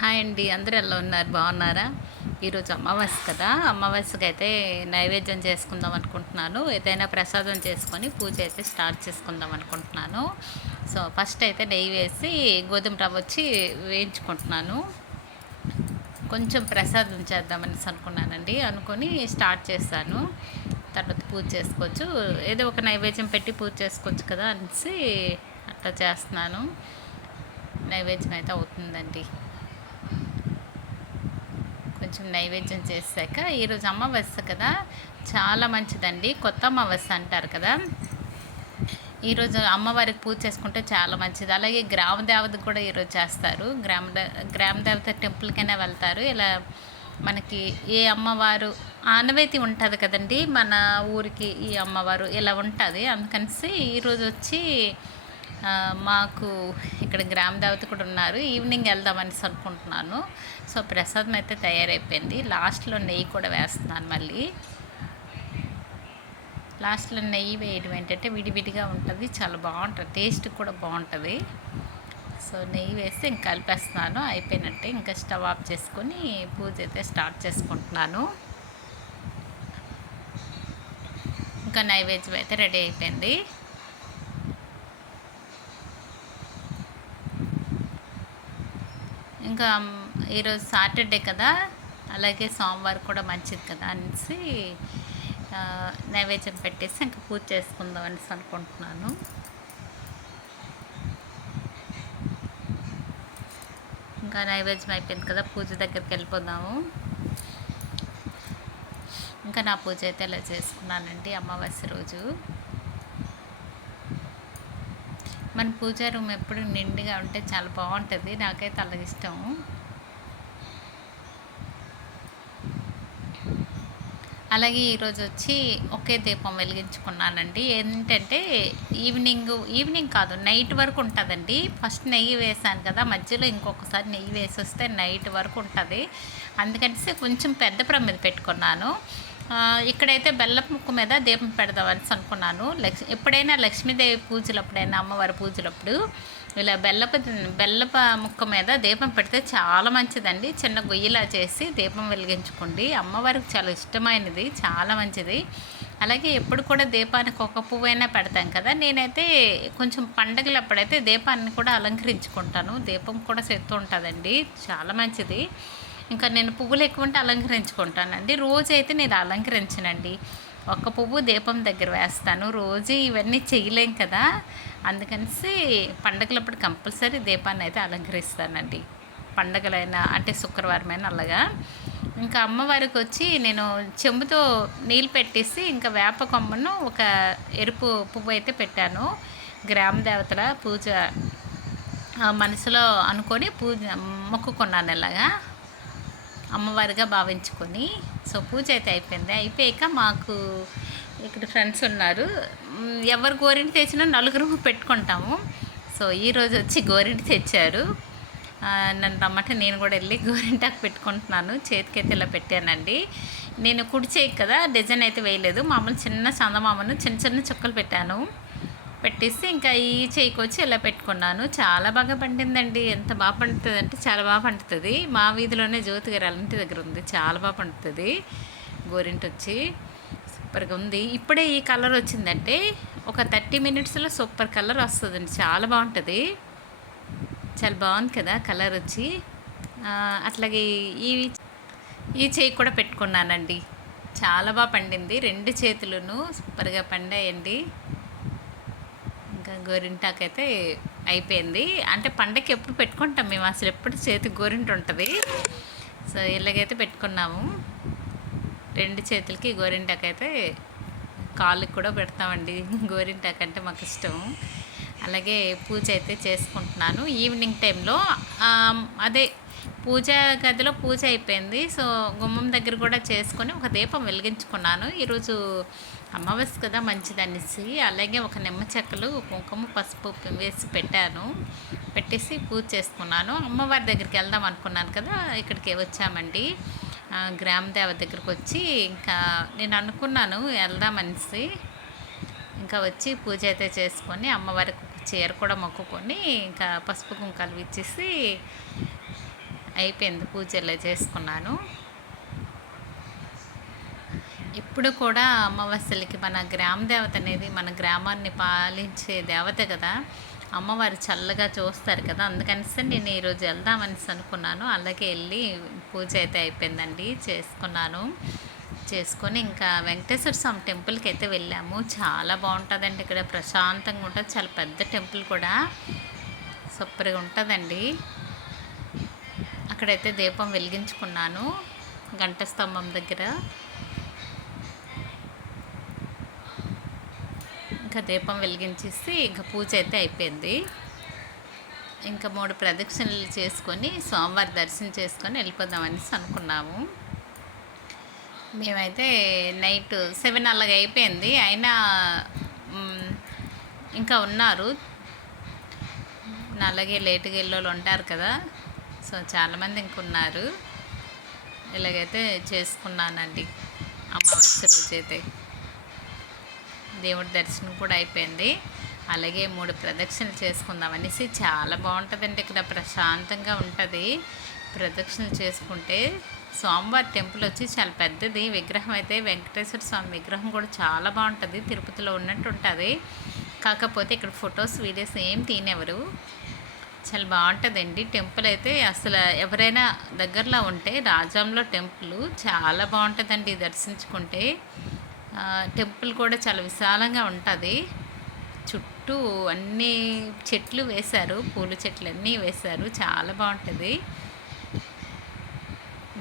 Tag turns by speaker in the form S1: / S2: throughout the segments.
S1: hi అండి అందరూ ఎలా ఉన్నారు బాగున్నారా ఈరోజు అమావాస్య కదా అమావాస్యకి అయితే నైవేద్యం చేసుకుందాం అనుకుంటున్నాను ఏదైనా ప్రసాదం చేసుకొని పూజ అయితే స్టార్ట్ చేసుకుందాం అనుకుంటున్నాను సో ఫస్ట్ అయితే నెయ్యి వేసి గోధుమ రవ్వ వచ్చి వేయించుకుంటున్నాను కొంచెం ప్రసాదం చేద్దామని అనుకున్నానండి అనుకొని స్టార్ట్ చేశాను తర్వాత పూజ చేసుకోవచ్చు ఏదో ఒక నైవేద్యం పెట్టి పూజ చేసుకోవచ్చు కదా అనేసి అట్లా చేస్తున్నాను నైవేద్యం అయితే అవుతుందండి కొంచెం నైవేద్యం చేశాక ఈరోజు అమావాస్య కదా చాలా మంచిదండి కొత్త అమావాస్య అంటారు కదా ఈరోజు అమ్మవారికి పూజ చేసుకుంటే చాలా మంచిది అలాగే గ్రామ దేవత కూడా ఈరోజు చేస్తారు గ్రామ గ్రామ దేవత టెంపుల్కైనా వెళ్తారు ఇలా మనకి ఏ అమ్మవారు ఆనవేతి ఉంటుంది కదండి మన ఊరికి ఈ అమ్మవారు ఇలా ఉంటుంది అందుకనిసి ఈరోజు వచ్చి మాకు ఇక్కడ గ్రామ దేవత కూడా ఉన్నారు ఈవినింగ్ వెళ్దామనేసి అనుకుంటున్నాను సో ప్రసాదం అయితే తయారైపోయింది లాస్ట్లో నెయ్యి కూడా వేస్తున్నాను మళ్ళీ లాస్ట్లో నెయ్యి వేయడం ఏంటంటే విడివిడిగా ఉంటుంది చాలా బాగుంటుంది టేస్ట్ కూడా బాగుంటుంది సో నెయ్యి వేసి ఇంకా కలిపేస్తున్నాను అయిపోయినట్టే ఇంకా స్టవ్ ఆఫ్ చేసుకొని పూజ అయితే స్టార్ట్ చేసుకుంటున్నాను ఇంకా నైవేద్యం అయితే రెడీ అయిపోయింది ఇంకా ఈరోజు సాటర్డే కదా అలాగే సోమవారం కూడా మంచిది కదా అనేసి నైవేద్యం పెట్టేసి ఇంకా పూజ చేసుకుందాం అనేసి అనుకుంటున్నాను ఇంకా నైవేద్యం అయిపోయింది కదా పూజ దగ్గరికి వెళ్ళిపోదాము ఇంకా నా పూజ అయితే ఇలా చేసుకున్నానండి అమావాస్య రోజు మన పూజా రూమ్ ఎప్పుడు నిండుగా ఉంటే చాలా బాగుంటుంది నాకైతే అలా ఇష్టం అలాగే ఈరోజు వచ్చి ఒకే దీపం వెలిగించుకున్నానండి ఏంటంటే ఈవినింగ్ ఈవినింగ్ కాదు నైట్ వరకు ఉంటుందండి ఫస్ట్ నెయ్యి వేసాను కదా మధ్యలో ఇంకొకసారి నెయ్యి వేసి వస్తే నైట్ వరకు ఉంటుంది అందుకనేసి కొంచెం పెద్ద ప్రమిద పెట్టుకున్నాను ఇక్కడైతే బెల్లం ముక్క మీద దీపం పెడదామని అనుకున్నాను లక్ష్మి ఎప్పుడైనా లక్ష్మీదేవి అప్పుడైనా అమ్మవారి పూజలప్పుడు ఇలా బెల్లపు బెల్లప ముక్క మీద దీపం పెడితే చాలా మంచిదండి చిన్న గొయ్యిలా చేసి దీపం వెలిగించుకోండి అమ్మవారికి చాలా ఇష్టమైనది చాలా మంచిది అలాగే ఎప్పుడు కూడా దీపానికి ఒక పువ్వైనా పెడతాం కదా నేనైతే కొంచెం పండగలప్పుడైతే దీపాన్ని కూడా అలంకరించుకుంటాను దీపం కూడా సెత్తు ఉంటుందండి చాలా మంచిది ఇంకా నేను పువ్వులు ఎక్కువ ఉంటే అలంకరించుకుంటానండి రోజు అయితే నేను అలంకరించనండి ఒక్క పువ్వు దీపం దగ్గర వేస్తాను రోజు ఇవన్నీ చేయలేం కదా అందుకనిసి పండగలప్పుడు కంపల్సరీ దీపాన్ని అయితే అలంకరిస్తానండి పండగలైనా అంటే అయినా అలాగా ఇంకా అమ్మవారికి వచ్చి నేను చెంబుతో నీళ్ళు పెట్టేసి ఇంకా వేప కొమ్మను ఒక ఎరుపు పువ్వు అయితే పెట్టాను గ్రామ దేవతల పూజ మనసులో అనుకొని పూజ మొక్కుకున్నాను ఇలాగా అమ్మవారిగా భావించుకొని సో పూజ అయితే అయిపోయింది అయిపోయాక మాకు ఇక్కడ ఫ్రెండ్స్ ఉన్నారు ఎవరు గోరింటి తెచ్చినా నలుగురు పెట్టుకుంటాము సో ఈరోజు వచ్చి గోరింటి తెచ్చారు నన్ను రమ్మట నేను కూడా వెళ్ళి గోరింటాకు పెట్టుకుంటున్నాను చేతికైతే ఇలా పెట్టానండి నేను కుడిచేయి కదా డిజైన్ అయితే వేయలేదు మామూలు చిన్న చందమామను చిన్న చిన్న చుక్కలు పెట్టాను పెట్టేసి ఇంకా ఈ వచ్చి ఇలా పెట్టుకున్నాను చాలా బాగా పండిందండి ఎంత బాగా పండుతుంది అంటే చాలా బాగా పండుతుంది మా వీధిలోనే జ్యోతి గారు అలాంటి దగ్గర ఉంది చాలా బాగా పండుతుంది గోరింటి వచ్చి సూపర్గా ఉంది ఇప్పుడే ఈ కలర్ వచ్చిందంటే ఒక థర్టీ మినిట్స్లో సూపర్ కలర్ వస్తుందండి చాలా బాగుంటుంది చాలా బాగుంది కదా కలర్ వచ్చి అట్లాగే ఈ ఈ చేయి కూడా పెట్టుకున్నానండి చాలా బాగా పండింది రెండు చేతులను సూపర్గా పండాయండి ఇంకా గోరింటాకు అయితే అయిపోయింది అంటే పండగకి ఎప్పుడు పెట్టుకుంటాం మేము అసలు ఎప్పుడు చేతి గోరింట ఉంటుంది సో ఇలాగైతే పెట్టుకున్నాము రెండు చేతులకి గోరింటాకైతే అయితే కాళ్ళకి కూడా పెడతామండి గోరింటాకు అంటే మాకు ఇష్టం అలాగే పూజ అయితే చేసుకుంటున్నాను ఈవినింగ్ టైంలో అదే పూజ గదిలో పూజ అయిపోయింది సో గుమ్మం దగ్గర కూడా చేసుకొని ఒక దీపం వెలిగించుకున్నాను ఈరోజు అమావాస్య కదా మంచిదనేసి అలాగే ఒక నిమ్మ చెక్కలు కుంకుమ పసుపు వేసి పెట్టాను పెట్టేసి పూజ చేసుకున్నాను అమ్మవారి దగ్గరికి వెళ్దాం అనుకున్నాను కదా ఇక్కడికి వచ్చామండి గ్రామదేవ దగ్గరికి వచ్చి ఇంకా నేను అనుకున్నాను వెళ్దామనేసి ఇంకా వచ్చి పూజ అయితే చేసుకొని అమ్మవారికి చీర కూడా మొక్కుకొని ఇంకా పసుపు కుంకాలు ఇచ్చేసి అయిపోయింది పూజలు చేసుకున్నాను ఇప్పుడు కూడా అమావాస్యలకి మన గ్రామ దేవత అనేది మన గ్రామాన్ని పాలించే దేవత కదా అమ్మవారు చల్లగా చూస్తారు కదా అందుకనిస్తే నేను ఈరోజు వెళ్దామని అనుకున్నాను అలాగే వెళ్ళి పూజ అయితే అయిపోయిందండి చేసుకున్నాను చేసుకొని ఇంకా వెంకటేశ్వర స్వామి టెంపుల్కి అయితే వెళ్ళాము చాలా బాగుంటుందండి ఇక్కడ ప్రశాంతంగా ఉంటుంది చాలా పెద్ద టెంపుల్ కూడా సూపర్గా ఉంటుందండి అక్కడైతే దీపం వెలిగించుకున్నాను గంట స్తంభం దగ్గర ఇంకా దీపం వెలిగించేసి ఇంకా పూజ అయితే అయిపోయింది ఇంకా మూడు ప్రదక్షిణలు చేసుకొని సోమవారం దర్శనం చేసుకొని వెళ్ళిపోదామని అనుకున్నాము మేమైతే నైట్ సెవెన్ అలాగ అయిపోయింది అయినా ఇంకా ఉన్నారు అలాగే లేటుగా వెళ్ళే వాళ్ళు ఉంటారు కదా సో చాలామంది ఇంకున్నారు ఇలాగైతే చేసుకున్నానండి అమావాస్య రోజైతే దేవుడి దర్శనం కూడా అయిపోయింది అలాగే మూడు ప్రదక్షిణలు చేసుకుందాం అనేసి చాలా బాగుంటుందండి ఇక్కడ ప్రశాంతంగా ఉంటుంది ప్రదక్షిణలు చేసుకుంటే సోమవారి టెంపుల్ వచ్చి చాలా పెద్దది విగ్రహం అయితే వెంకటేశ్వర స్వామి విగ్రహం కూడా చాలా బాగుంటుంది తిరుపతిలో ఉన్నట్టు ఉంటుంది కాకపోతే ఇక్కడ ఫొటోస్ వీడియోస్ ఏం తీనేవారు చాలా బాగుంటుందండి టెంపుల్ అయితే అసలు ఎవరైనా దగ్గరలో ఉంటే రాజాంలో టెంపుల్ చాలా బాగుంటుందండి దర్శించుకుంటే టెంపుల్ కూడా చాలా విశాలంగా ఉంటుంది చుట్టూ అన్ని చెట్లు వేశారు పూల చెట్లు అన్నీ వేశారు చాలా బాగుంటుంది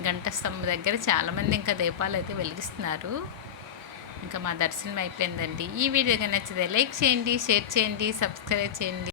S1: గంట స్తంభం దగ్గర చాలామంది ఇంకా దీపాలు అయితే వెలిగిస్తున్నారు ఇంకా మా దర్శనం అయిపోయిందండి ఈ వీడియో కానీ నచ్చితే లైక్ చేయండి షేర్ చేయండి సబ్స్క్రైబ్ చేయండి